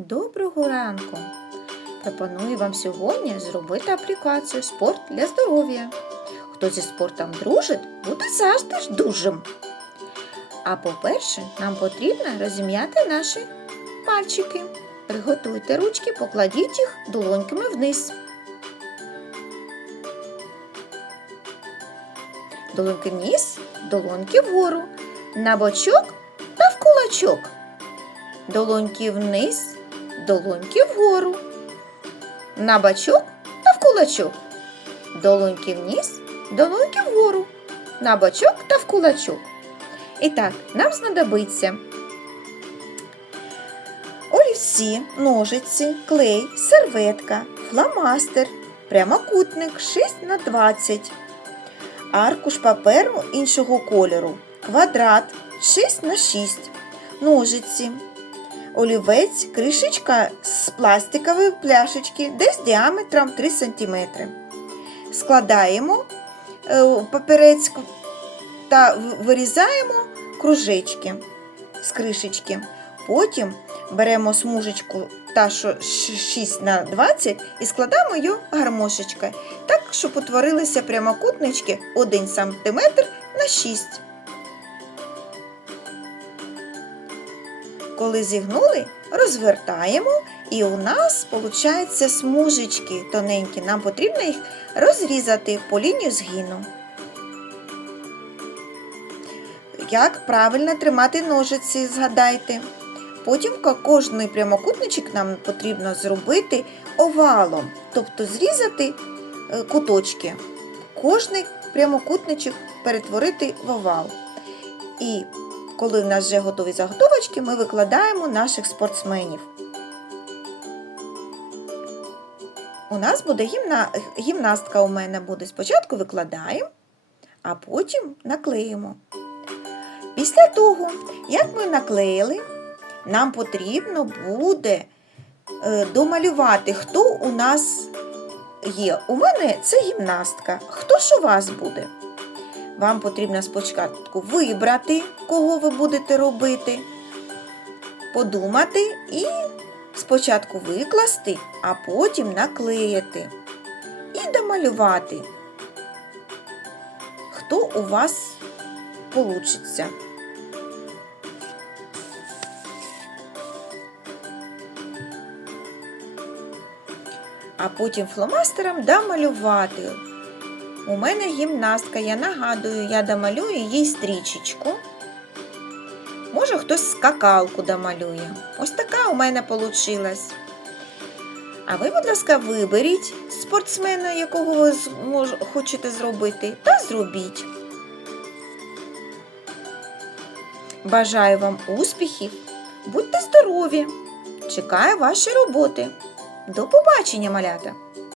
Доброго ранку! Пропоную вам сьогодні зробити аплікацію Спорт для здоров'я. Хто зі спортом дружить, буде завжди дужим. А по-перше, нам потрібно розім'яти наші пальчики. Приготуйте ручки, покладіть їх долоньками вниз. Долоньки вниз, долоньки вгору, на бочок та в кулачок. Долоньки вниз, долоньки вгору. На бачок та в кулачок. Долоньки вниз, долоньки вгору. На бачок та в кулачок. І так, нам знадобиться олівці, ножиці, клей, серветка, фломастер, прямокутник 6 на 20 аркуш паперу іншого кольору, квадрат 6 на 6 ножиці, олівець, кришечка з пластикової пляшечки, десь діаметром 3 см. Складаємо е, папірець та вирізаємо кружечки з кришечки. Потім беремо смужечку та що 6 на 20 і складаємо її гармошечкою, так, щоб утворилися прямокутнички 1 см на 6 Коли зігнули, розвертаємо, і у нас виходить смужечки тоненькі. Нам потрібно їх розрізати по лінію згину. Як правильно тримати ножиці, згадайте. Потім кожний прямокутничок нам потрібно зробити овалом, тобто зрізати е, куточки. Кожний прямокутничок перетворити в овал. І коли в нас вже готові заготовочки, ми викладаємо наших спортсменів. У нас буде гімна... гімнастка у мене буде. Спочатку викладаємо, а потім наклеїмо. Після того, як ми наклеїли, нам потрібно буде е, домалювати, хто у нас є. У мене це гімнастка. Хто ж у вас буде? Вам потрібно спочатку вибрати, кого ви будете робити, подумати і спочатку викласти, а потім наклеїти і домалювати, хто у вас получиться. А потім фломастером домалювати. У мене гімнастка, я нагадую, я домалюю їй стрічечку. Може, хтось скакалку домалює. Ось така у мене вийшла. А ви, будь ласка, виберіть спортсмена, якого ви хочете зробити, та зробіть. Бажаю вам успіхів, будьте здорові! Чекаю ваші роботи. До побачення, малята!